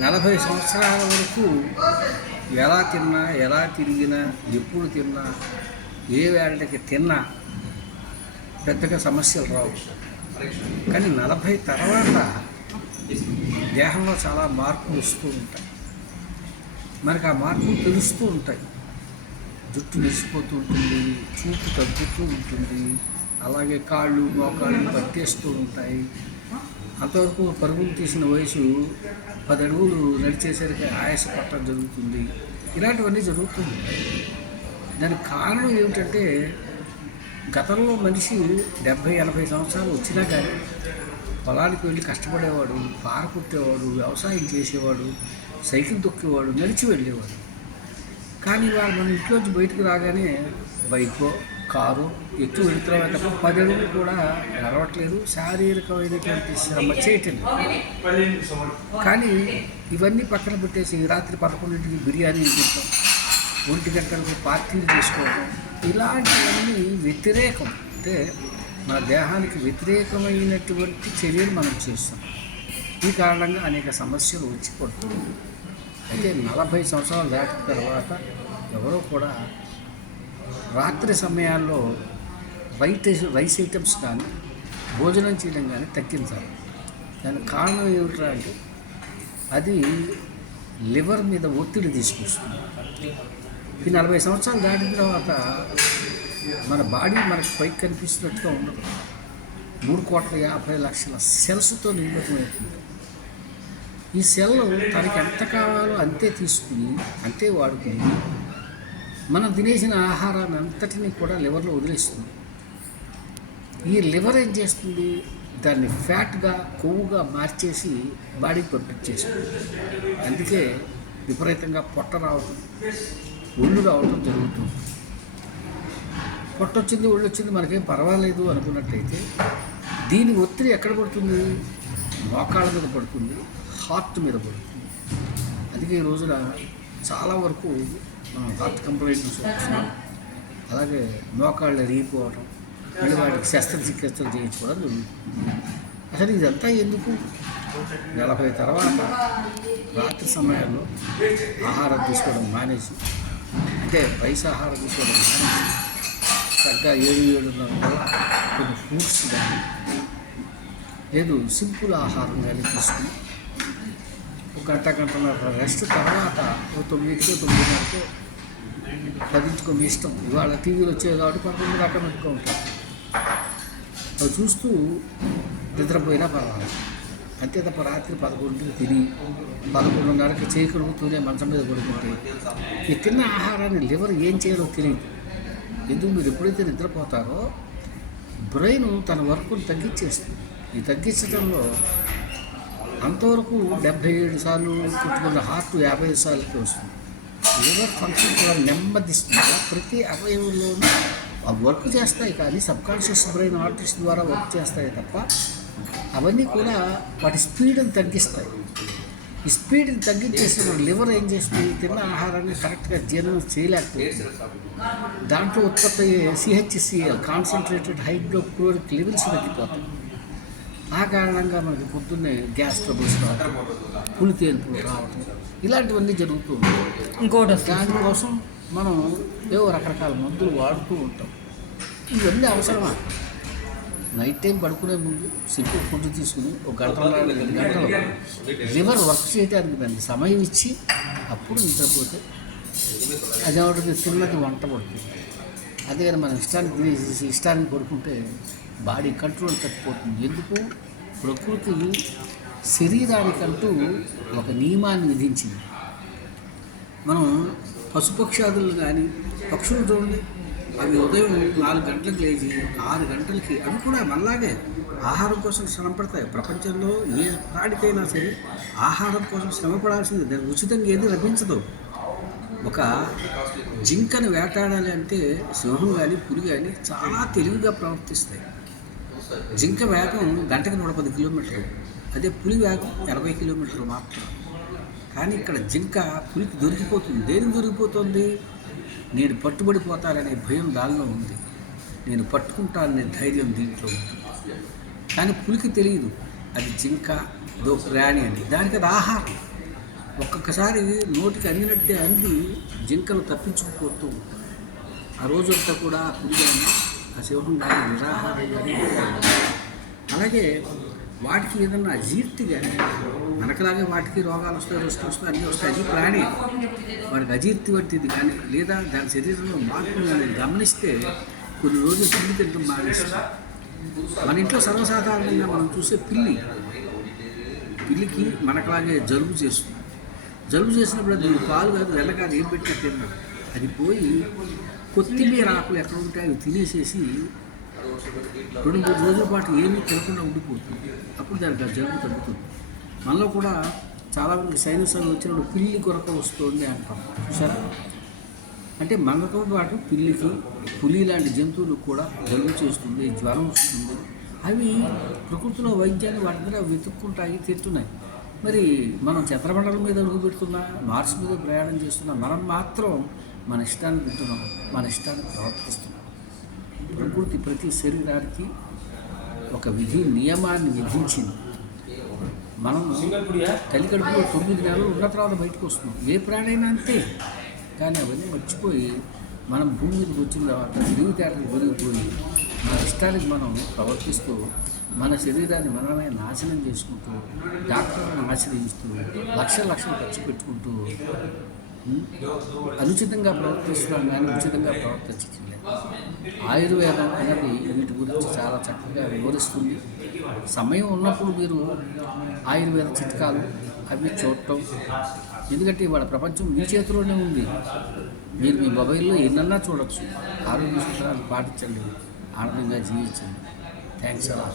నలభై సంవత్సరాల వరకు ఎలా తిన్నా ఎలా తిరిగినా ఎప్పుడు తిన్నా ఏ వేళకి తిన్నా పెద్దగా సమస్యలు రావు. కానీ నలభై తర్వాత దేహంలో చాలా మార్పులు వస్తూ ఉంటాయి. మనకు ఆ మార్పులు తెలుస్తూ ఉంటాయి. జుట్టు నిలిచిపోతూ ఉంటుంది చూపు తగ్గుతూ ఉంటుంది అలాగే కాళ్ళు మోకాళ్ళు పట్టేస్తూ ఉంటాయి. అంతవరకు పరుగులు తీసిన వయసు పది అడుగులు నడిచేసరికి ఆయాస పట్టడం జరుగుతుంది. ఇలాంటివన్నీ జరుగుతుంది. దానికి కారణం ఏమిటంటే గతంలో మనిషి డెబ్భై ఎనభై సంవత్సరాలు వచ్చినా కానీ పొలానికి వెళ్ళి కష్టపడేవాడు పార కుట్టేవాడు వ్యవసాయం చేసేవాడు సైకిల్ తొక్కేవాడు నడిచి వెళ్ళేవాడు. కానీ వాళ్ళు మన ఇంట్లోంచి బయటకు రాగానే బైకో కారు ఎక్కువ వెళుతున్నామే తప్ప పది అడుగులు కూడా నడవట్లేదు. శారీరకమైనటువంటి శ్రమ చేయటం కానీ ఇవన్నీ పక్కన పెట్టేసి రాత్రి పదకొండింటికి బిర్యానీ తింటాం. ఒంటి గంటలకు పార్టీలు చేసుకోవడం ఇలాంటివన్నీ వ్యతిరేకం. అంటే మన దేహానికి వ్యతిరేకమైనటువంటి చర్యలు మనం చేస్తాం. ఈ కారణంగా అనేక సమస్యలు వచ్చి పడుతుంది అయితే నలభై సంవత్సరాలు దాటిన తర్వాత ఎవరో కూడా రాత్రి సమయాల్లో రైట్ రైస్ ఐటమ్స్ కానీ భోజనం చేయడం కానీ తగ్గించాలి. దానికి కారణం ఏమిట్రా అంటే అది లివర్ మీద ఒత్తిడి తీసుకొస్తుంది. ఈ నలభై సంవత్సరాలు దాటిన తర్వాత మన బాడీ మనకు పైకి కనిపిస్తున్నట్టుగా ఉండదు. మూడు కోట్ల యాభై లక్షల సెల్స్తో నిర్మితమవుతుంది ఈ సెల్ తనకి ఎంత కావాలో అంతే తీసుకుని అంతే వాడుకుని మనం తినేసిన ఆహారాన్ని అంతటినీ కూడా లివర్లో వదిలేస్తుంది. ఈ లివర్ ఏం చేస్తుంది? దాన్ని ఫ్యాట్గా కొవ్వుగా మార్చేసి బాడీకి పంపించేస్తుంది. అందుకే విపరీతంగా పొట్ట రావడం ఒళ్ళు రావడం జరుగుతుంది. పొట్ట వచ్చింది ఒళ్ళు వచ్చింది మనకేం పర్వాలేదు అనుకున్నట్టయితే దీని ఒత్తిడి ఎక్కడ పడుతుంది? మోకాళ్ళ మీద పడుతుంది హార్ట్ మీద పడుతుంది. అందుకే ఈ రోజున చాలా వరకు మనం కంప్లైంట్స్ వస్తున్నాం అలాగే మోకాళ్ళు రీపోవడం మళ్ళీ వాటికి శస్త్రచికిత్సలు చేయించుకోవడం జరుగుతుంది. అసలు ఇదంతా ఎందుకు? నలభై తర్వాత రాత్రి సమయాల్లో ఆహారం తీసుకోవడం మానేసి అంటే రైస్ ఆహారం తీసుకోవడం మానేసి చక్కగా ఏడు ఏడున్నర కొన్ని ఫ్రూట్స్ కానీ లేదు సింపుల్ ఆహారం కానీ తీసుకుని గంట గంటన్నర రెస్ట్ తర్వాత ఓ తొమ్మిదికి తొమ్మిదిన్నరకు పదించుకో మీ ఇష్టం. ఇవాళ టీవీలు వచ్చేది కాబట్టి పదకొండు ఆటోమేటిక్గా ఉంటారు. అవి చూస్తూ నిద్రపోయినా పర్వాలేదు. అంతే తప్ప రాత్రి పదకొండుకి తిని పదకొండున్నరకి చేయి కడుగుతూనే మంచం మీద పడుకుంటే ఈ తిన్న ఆహారాన్ని లివర్ ఏం చేయాలో తెలియదు. ఎందుకు మీరు ఎప్పుడైతే నిద్రపోతారో బ్రెయిన్ తన వర్క్ను తగ్గించేస్తుంది. ఈ తగ్గించడంలో అంతవరకు డెబ్భై ఏడు సార్లు కొట్టుకున్న హార్ట్ యాభై ఐదు సార్లకి వస్తుంది. లివర్ ఫంక్షన్ కూడా నెమ్మదిస్తుంది ప్రతి అవయవంలోనూ ఆ వర్క్ చేస్తాయి కానీ సబ్కాన్షియస్ బ్రెయిన్ ఆర్టిస్ట్ ద్వారా వర్క్ చేస్తాయి తప్ప అవన్నీ కూడా వాటి స్పీడ్ని తగ్గిస్తాయి. ఈ స్పీడ్ని తగ్గించేసిన లివర్ ఏం చేస్తుంది? తిన్న ఆహారాన్ని కరెక్ట్గా జీర్ణం చేయలేకపోతుంది. దాంట్లో ఉత్పత్తి అయ్యే సిహెచ్సిఎల్ కాన్సన్ట్రేటెడ్ హైడ్రోక్లోరిక్ లెవెల్స్ తగ్గిపోతాయి. ఆ కారణంగా మనకి పొద్దున్నే గ్యాస్ ట్రబుల్స్ రావడం పులితేన్పులు రావడం ఇలాంటివన్నీ జరుగుతూ ఉంటాయి. ఇంకోటి దానికోసం మనం ఏవో రకరకాల మందులు వాడుతూ ఉంటాం. ఇవన్నీ అవసరమా? నైట్ టైం పడుకునే ముందు సింపుల్ ఫుడ్ తీసుకుని ఒక గంట రెండు గంటలు లివర్ వర్క్ చేయడానికి దానికి సమయం ఇచ్చి అప్పుడు నిద్రపోతే అది ఒకటి తిన్నది వంట పడుతుంది. అదే కానీ మనం ఇష్టానికి ఇష్టానికి పడుకుంటే బాడీ కంట్రోల్ తప్పిపోతుంది. ఎందుకు? ప్రకృతి శరీరానికంటూ ఒక నియమాన్ని విధించింది. మనం పశుపక్షాదులు కానీ పక్షులు చూడండి. అవి ఉదయం నాలుగు గంటలకు లేచి ఆరు గంటలకి అవి కూడా మనలాగే ఆహారం కోసం శ్రమ పడతాయి. ప్రపంచంలో ఏ ప్రాణికైనా సరే ఆహారం కోసం శ్రమ పడాల్సింది. దానికి ఉచితంగా ఏది లభించదు. ఒక జింకను వేటాడాలి అంటే సింహం కానీ పులి కానీ చాలా తెలివిగా ప్రవర్తిస్తాయి. జింక వేగం గంటకి నూట పది కిలోమీటర్లు. అదే పులి వేగం ఎనభై కిలోమీటర్లు మాత్రం. కానీ ఇక్కడ జింక పులికి దొరికిపోతుంది. దేనికి దొరికిపోతుంది? నేను పట్టుబడిపోతాననే భయం దానిలో ఉంది. నేను పట్టుకుంటాననే ధైర్యం దీంట్లో ఉంటుంది కానీ పులికి తెలియదు. అది జింక దో ప్రాణి అని. దానికి అది ఆహారం. ఒక్కొక్కసారి నోటికి అందినట్టే అంది జింకను తప్పించుకుపోతూ. ఆ రోజంతా కూడా పులిగా పులి ఆ నిరాహారం అలాగే వాటికి ఏదన్నా అజీర్తిగా మనకలాగే వాటికి రోగాలు వస్తాయి రుస్తు వస్తాయి అన్నీ వస్తాయి అది ప్రాణి. వాడికి అజీర్తి పట్టింది కానీ లేదా దాని శరీరంలో మార్పులు కానీ గమనిస్తే కొన్ని రోజులు పిల్లి తింటాం మానేస్తుంది మన ఇంట్లో సర్వసాధారణంగా మనం చూసే పిల్లి. పిల్లికి మనకలాగే జలుబు చేస్తుంది. జలుబు చేసినప్పుడు అది పాలు కాదు వెళ్ళకాదు ఏం పెట్టినా తిన్నాడు అది పోయి కొత్తిమీర ఆకులు ఎక్కడ ఉంటాయో తినేసేసి రెండు మూడు రోజుల పాటు ఏమీ తినకుండా ఉండిపోతుంది. అప్పుడు దానికి ఆ జలుబు తగ్గుతుంది. మనలో కూడా చాలా మంది సైనసాలు వచ్చినప్పుడు పిల్లి కొరక వస్తుంది అంటాం. చూసారా అంటే మనతో పాటు పిల్లికి పులి లాంటి జంతువులకు కూడా జలుబు చేస్తుంది జ్వరం వస్తుంది. అవి ప్రకృతిలో వైద్యాన్ని వాటి మీద వెతుక్కుంటాయి తింటున్నాయి. మరి మనం చంద్రమండలం మీద అడుగు పెడుతున్నా మార్స్ మీద ప్రయాణం చేస్తున్నా మనం మాత్రం మన ఇష్టాన్ని తింటున్నాం మన ఇష్టాన్ని ప్రవర్తిస్తున్నాం. ప్రకృతి ప్రతి శరీరానికి ఒక విధి నియమాన్ని విధించింది. మనం తల్లికడుపులో తొమ్మిది నెలలు ఉన్న తర్వాత బయటకు వస్తున్నాం. ఏ ప్రాణైనా అంతే. కానీ అవన్నీ మర్చిపోయి మనం భూమి మీదకి వచ్చిన తర్వాత తెలివితేటలు పెరిగిపోయి మన ఇష్టానికి మనం ప్రవర్తిస్తూ మన శరీరాన్ని మనమే నాశనం చేసుకుంటూ డాక్టర్లను ఆశ్రయిస్తూ లక్ష లక్షలు ఖర్చు పెట్టుకుంటూ అనుచితంగా ప్రవర్తిస్తున్నాం కానీ ఉచితంగా ప్రవర్తించట్లేదు. ఆయుర్వేదం అనేది వీటి గురించి చాలా చక్కగా వివరిస్తుంది. సమయం ఉన్నప్పుడు మీరు ఆయుర్వేద చిట్కాలు అవి చూడటం. ఎందుకంటే ఇవాళ ప్రపంచం మీ చేతిలోనే ఉంది. మీరు మీ మొబైల్లో ఎన్నన్నా చూడొచ్చు. ఆరోగ్య సూత్రాలు పాటించండి. ఆనందంగా జీవించండి. థ్యాంక్స్ అలా